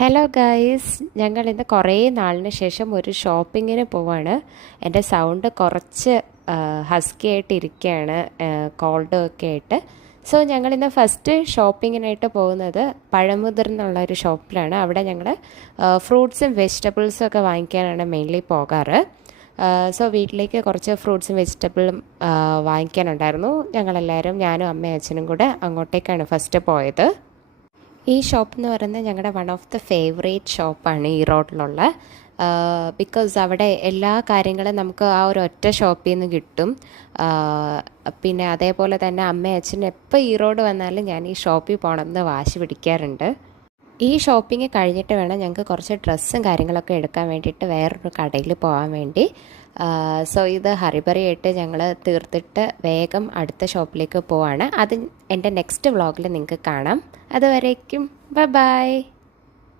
Hello guys, ഞങ്ങൾ ഇന്ന് കുറേ നാളിന് ശേഷം ഒരു ഷോപ്പിങ്ങിന് പോവാണ്. എൻ്റെ സൗണ്ട് കുറച്ച് ഹസ്കി ആയിട്ട് ഇരിക്കുകയാണ്, കോൾഡ് ഒക്കെ ആയിട്ട്. സോ ഞങ്ങളിന്ന് ഫസ്റ്റ് ഷോപ്പിങ്ങിനായിട്ട് പോകുന്നത് പഴമുതിർ എന്നുള്ള ഒരു ഷോപ്പിലാണ്. അവിടെ ഞങ്ങൾ ഫ്രൂട്ട്സും വെജിറ്റബിൾസും ഒക്കെ വാങ്ങിക്കാനാണ് മെയിൻലി പോകാറ്. സോ വീട്ടിലേക്ക് കുറച്ച് ഫ്രൂട്ട്സും വെജിറ്റബിളും വാങ്ങിക്കാനുണ്ടായിരുന്നു. ഞങ്ങളെല്ലാവരും, ഞാനും അമ്മയും അച്ഛനും കൂടെ അങ്ങോട്ടേക്കാണ് ഫസ്റ്റ് പോയത്. ഈ ഷോപ്പ് എന്ന് പറയുന്നത് ഞങ്ങളുടെ വൺ ഓഫ് ദ ഫേവറേറ്റ് ഷോപ്പാണ് ഈ റോഡിലുള്ള. ബിക്കോസ് അവിടെ എല്ലാ കാര്യങ്ങളും നമുക്ക് ആ ഒരു ഒറ്റ ഷോപ്പിൽ നിന്ന് കിട്ടും. പിന്നെ അതേപോലെ തന്നെ അമ്മയും അച്ഛനും എപ്പോൾ ഈ റോഡ് വന്നാലും ഞാൻ ഈ ഷോപ്പിൽ പോകണമെന്ന് വാശി പിടിക്കാറുണ്ട്. ഈ ഷോപ്പിംഗ് കഴിഞ്ഞിട്ട് വേണം ഞങ്ങൾക്ക് കുറച്ച് ഡ്രസ്സും കാര്യങ്ങളൊക്കെ എടുക്കാൻ വേണ്ടിയിട്ട് വേറൊരു കടയിൽ പോകാൻ വേണ്ടി. സോ ഇത് ഹറിബറിയായിട്ട് ഞങ്ങൾ തീർത്തിട്ട് വേഗം അടുത്ത ഷോപ്പിലേക്ക് പോവാണ്. അത് എൻ്റെ നെക്സ്റ്റ് വ്ളോഗിൽ നിങ്ങൾക്ക് കാണാം. അതുവരേക്കും ബൈ ബൈ.